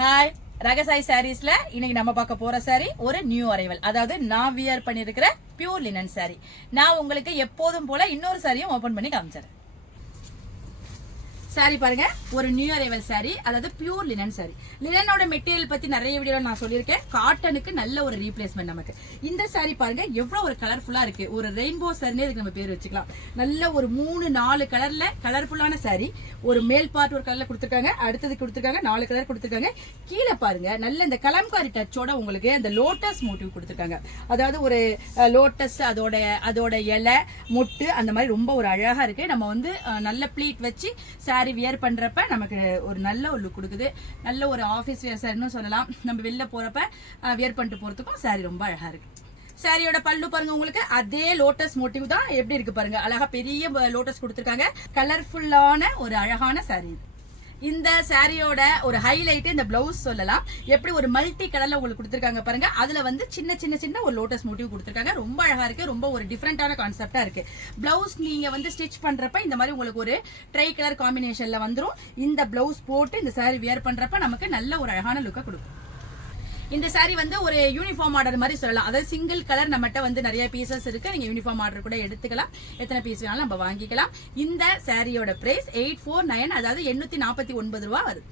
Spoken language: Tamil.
ஹாய், ரகசாய் சாரீஸ்ல இன்னைக்கு நம்ம பார்க்க போற சாரி ஒரு நியூ அரைவல். அதாவது நான் வியர் பண்ணிருக்கிற பியூர் லினன் சாரி. நான் உங்களுக்கு எப்போதும் போல இன்னொரு சாரியும் ஓபன் பண்ணி காமிச்சறேன். சாரி பாருங்க, ஒரு நியூ அரைவல் சாரி, அதாவது பியூர் லினன் சாரி. லினனோட மெட்டீரியல் பத்தி நிறைய வீடியோல நான் சொல்லியிருக்கேன். காட்டனுக்கு நல்ல ஒரு ரீப்ளேஸ்மெண்ட் நமக்கு. இந்த சாரி பாருங்க எவ்வளவு ஒரு கலர்ஃபுல்லா இருக்கு. ஒரு ரெயின்போ சாரினே இதுக்கு நம்ம பேர் வச்சுக்கலாம். நல்ல ஒரு 3-4 கலர்ல கலர்ஃபுல்லான சாரி. ஒரு மேல் பார்ட் ஒரு கலர்ல கொடுத்திருக்காங்க, அடுத்தது கொடுத்திருக்காங்க, 4 கலர் கொடுத்திருக்காங்க. கீழே பாருங்க நல்ல இந்த கலம்காரி டச்சோட உங்களுக்கு அந்த லோட்டஸ் மோட்டிவ் கொடுத்திருக்காங்க. அதாவது ஒரு லோட்டஸ், அதோட இலை மொட்டு அந்த மாதிரி ரொம்ப ஒரு அழகா இருக்கு. நம்ம வந்து நல்ல ப்ளீட் வச்சு சாரி வியர் பண்றப்ப நமக்கு ஒரு நல்ல ஒரு லுக் கொடுக்குது. நல்ல ஒரு ஆபீஸ் வேர் சாரின்னு சொல்லலாம். நம்ம வெளில போறப்ப வியர் பண்ணிட்டு போறதுக்கும் சாரி ரொம்ப அழகா இருக்கு. சாரியோட பல்லு பாருங்க, உங்களுக்கு அதே லோட்டஸ் மோட்டிவ் தான். எப்படி இருக்கு பாருங்க, அழகா பெரிய லோட்டஸ் கொடுத்திருக்காங்க. கலர்ஃபுல்லான ஒரு அழகான சாரி. இந்த சாரியோட ஒரு ஹைலைட் இந்த பிளவுஸ் சொல்லலாம். எப்படி ஒரு மல்டி கலர்ல உங்களுக்கு கொடுத்திருக்காங்க பாருங்க. அதுல வந்து சின்ன சின்ன சின்ன ஒரு லோட்டஸ் மோட்டிவ் கொடுத்திருக்காங்க. ரொம்ப அழகா இருக்கு. ரொம்ப ஒரு டிஃபரெண்டான கான்செப்டா இருக்கு. பிளவுஸ் நீங்க வந்து ஸ்டிச் பண்றப்ப இந்த மாதிரி உங்களுக்கு ஒரு ட்ரை கலர் காம்பினேஷன்ல வந்துரும். இந்த பிளவுஸ் போட்டு இந்த சாரி வியர் பண்றப்ப நமக்கு நல்ல ஒரு அழகான லுக்கை கொடுக்கும். இந்த சாரி வந்து ஒரு யூனிஃபார்ம் ஆர்டர் மாதிரி சொல்லலாம். அதாவது சிங்கிள் கலர் நம்மகிட்ட வந்து நிறைய பீசஸ் இருக்கு. நீங்க யூனிஃபார்ம் ஆர்டர் கூட எடுத்துக்கலாம். எத்தனை பீஸ் வேணாலும் நம்ம வாங்கிக்கலாம். இந்த சாரியோட பிரைஸ் 849, அதாவது 849 ரூபாய் வருது.